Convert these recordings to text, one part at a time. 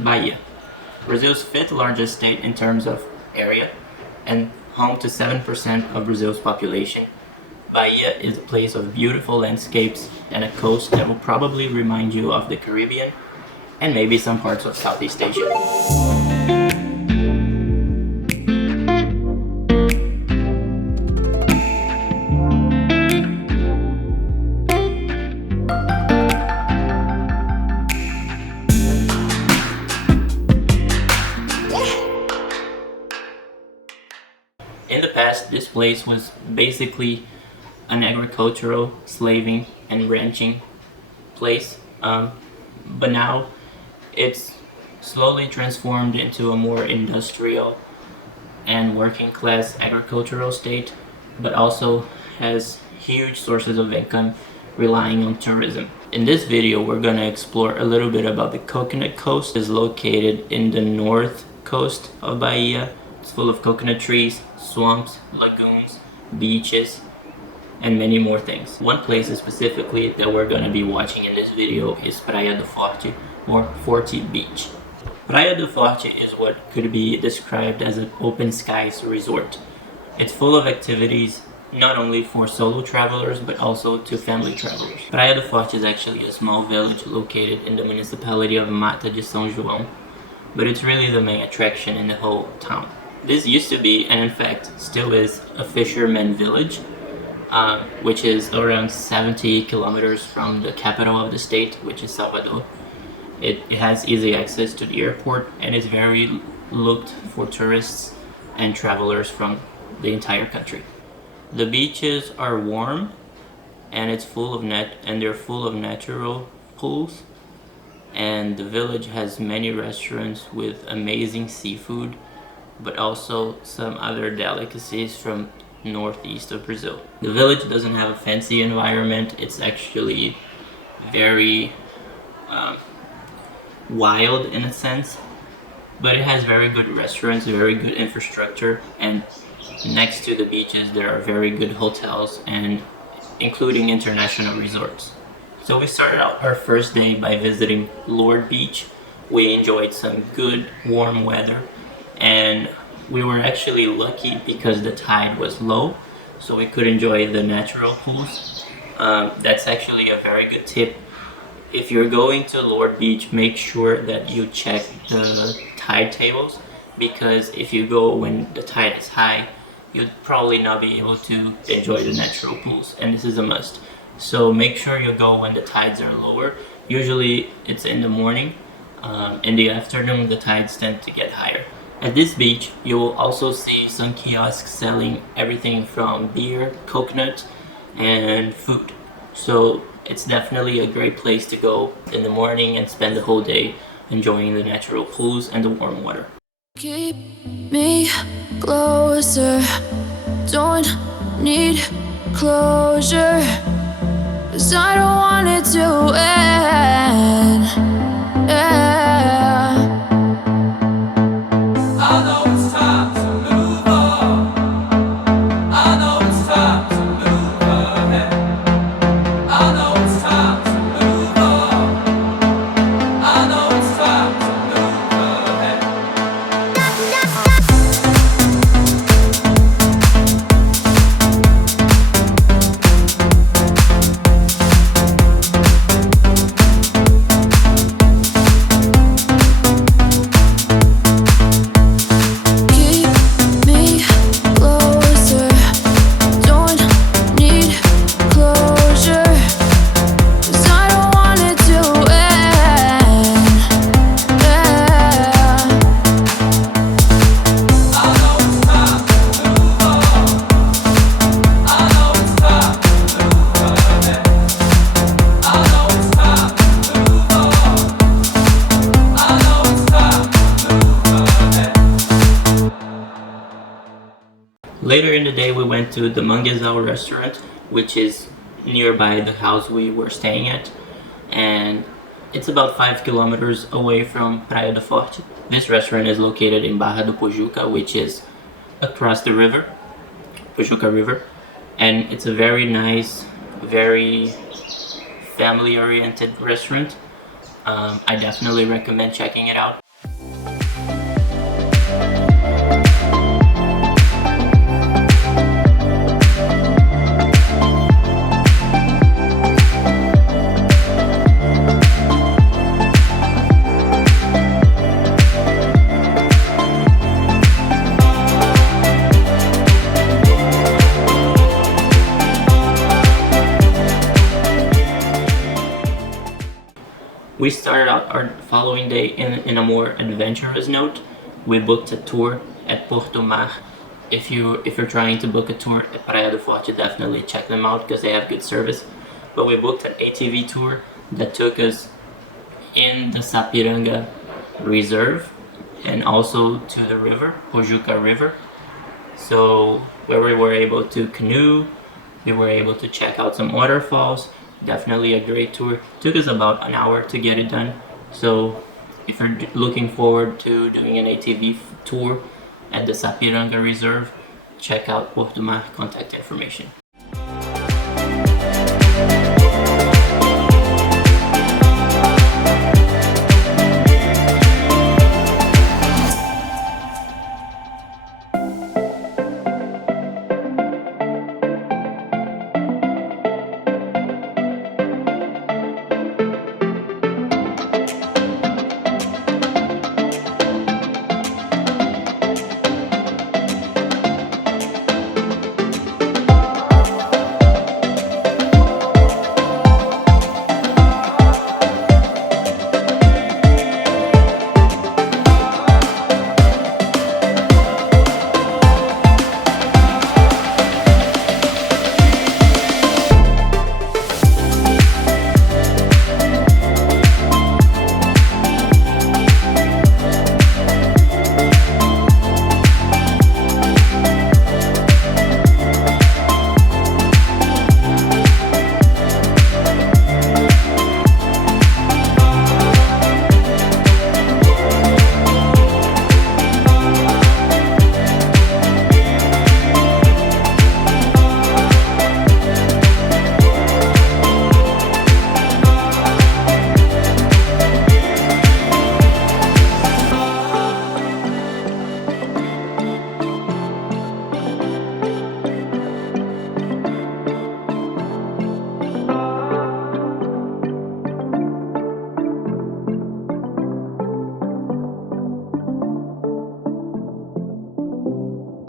Bahia, Brazil's fifth largest state in terms of area and home to 7% of Brazil's population. Bahia is a place of beautiful landscapes and a coast that will probably remind you of the Caribbean and maybe some parts of Southeast Asia. In the past, this place was basically an agricultural, slaving, and ranching place, but now it's slowly transformed into a more industrial and working class agricultural state, but also has huge sources of income relying on tourism. In this video, we're going to explore a little bit about the Coconut Coast. It is located in the north coast of Bahia. It's full of coconut trees, swamps, lagoons, beaches, and many more things. One place specifically that we're going to be watching in this video is Praia do Forte, or Forte Beach. Praia do Forte is what could be described as an open skies resort. It's full of activities not only for solo travelers but also to family travelers. Praia do Forte is actually a small village located in the municipality of Mata de São João, but it's really the main attraction in the whole town. This used to be, and in fact still is, a fisherman village, which is around 70 kilometers from the capital of the state, which is Salvador. It has easy access to the airport and is very looked for tourists and travelers from the entire country. The beaches are warm and they're full of natural pools, and the village has many restaurants with amazing seafood, but also some other delicacies from northeast of Brazil. The village doesn't have a fancy environment. It's actually very wild in a sense, but it has very good restaurants, very good infrastructure, and next to the beaches there are very good hotels, and including international resorts. So we started out our first day by visiting Lord Beach. We enjoyed some good warm weather, and we were actually lucky because the tide was low, so we could enjoy the natural pools. That's actually a very good tip. If you're going to Lord Beach, make sure that you check the tide tables, because if you go when the tide is high, you'll probably not be able to enjoy the natural pools, and this is a must. So make sure you go when the tides are lower. Usually it's in the morning. In the afternoon the tides tend to get higher. At this beach, you will also see some kiosks selling everything from beer, coconut, and food. So it's definitely a great place to go in the morning and spend the whole day enjoying the natural pools and the warm water. Keep me closer, don't need closure, 'cause I don't want it to end. I know it's time to move on. I know it's time to move ahead. I know it's time to move on. I know it's time to move ahead. Later in the day we went to the Manguezal restaurant, which is nearby the house we were staying at, and it's about 5 kilometers away from Praia do Forte. This restaurant is located in Barra do Pujuca, which is across the river, Pujuca River, and it's a very nice, very family-oriented restaurant. I definitely recommend checking it out. We started out our following day in a more adventurous note. We booked a tour at Porto Mar. If you're trying to book a tour at Praia do Forte, definitely check them out because they have good service. But we booked an ATV tour that took us in the Sapiranga Reserve and also to the river, Pojuca River. So where we were able to canoe, we were able to check out some waterfalls. Definitely a great tour. Took us about an hour to get it done. So if you're looking forward to doing an ATV tour at the Sapiranga Reserve, check out Porto Mar contact information.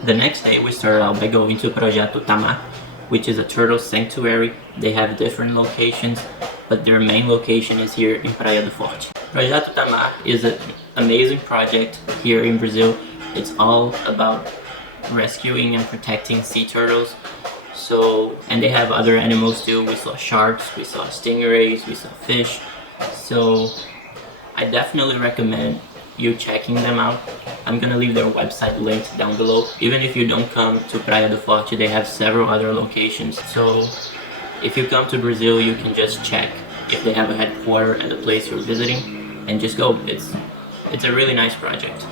The next day we started out by going to Projeto Tamar, which is a turtle sanctuary. They have different locations, but their main location is here in Praia do Forte. Projeto Tamar is an amazing project here in Brazil. It's all about rescuing and protecting sea turtles. And they have other animals too. We saw sharks, we saw stingrays, we saw fish. So I definitely recommend you checking them out. I'm gonna leave their website linked down below. Even if you don't come to Praia do Forte, they have several other locations. So if you come to Brazil, you can just check if they have a headquarters at the place you're visiting and just go. It's a really nice project.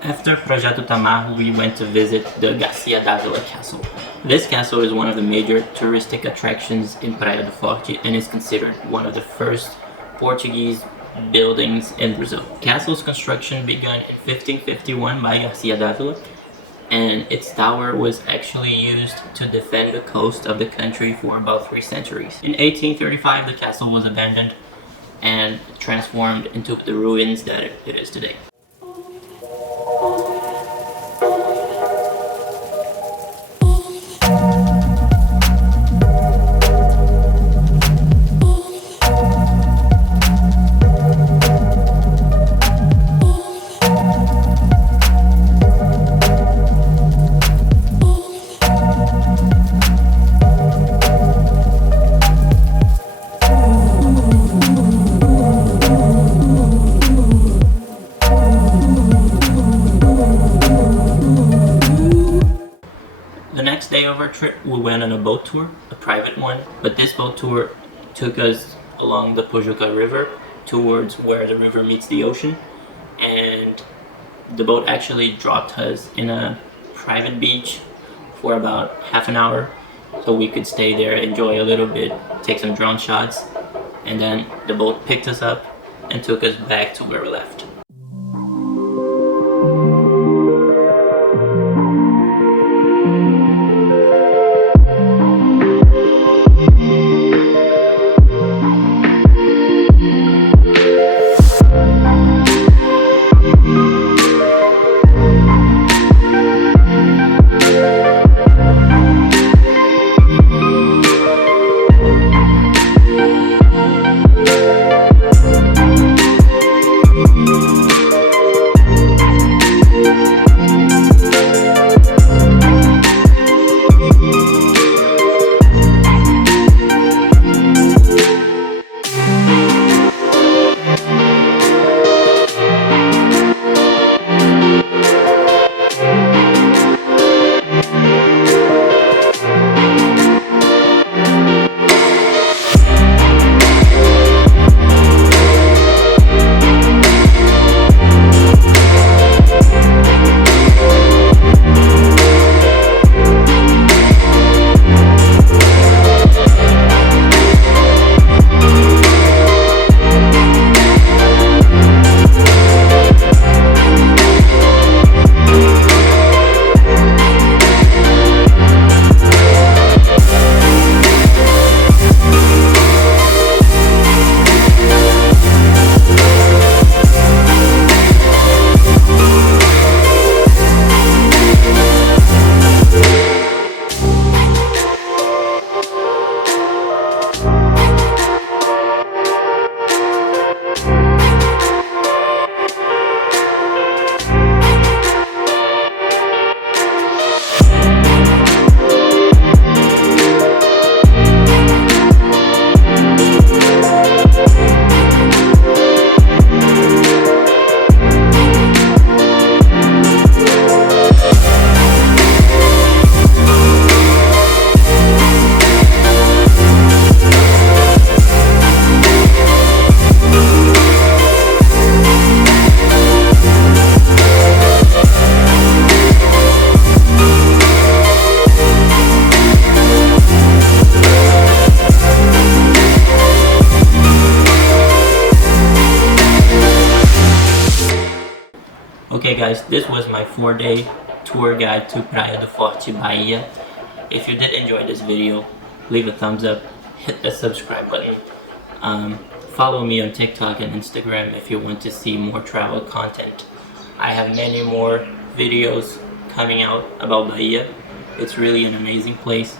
After Projeto Tamar, we went to visit the Garcia d'Ávila castle. This castle is one of the major touristic attractions in Praia do Forte and is considered one of the first Portuguese buildings in Brazil. Castle's construction began in 1551 by Garcia d'Ávila, and its tower was actually used to defend the coast of the country for about 3 centuries. In 1835, the castle was abandoned and transformed into the ruins that it is today. The next day of our trip, we went on a boat tour, a private one, but this boat tour took us along the Pojuca River towards where the river meets the ocean, and the boat actually dropped us in a private beach for about half an hour, so we could stay there, enjoy a little bit, take some drone shots, and then the boat picked us up and took us back to where we left. Okay guys, this was my 4-day tour guide to Praia do Forte, Bahia. If you did enjoy this video, leave a thumbs up, hit the subscribe button. Follow me on TikTok and Instagram if you want to see more travel content. I have many more videos coming out about Bahia. It's really an amazing place.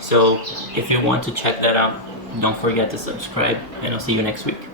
So if you want to check that out, don't forget to subscribe, and I'll see you next week.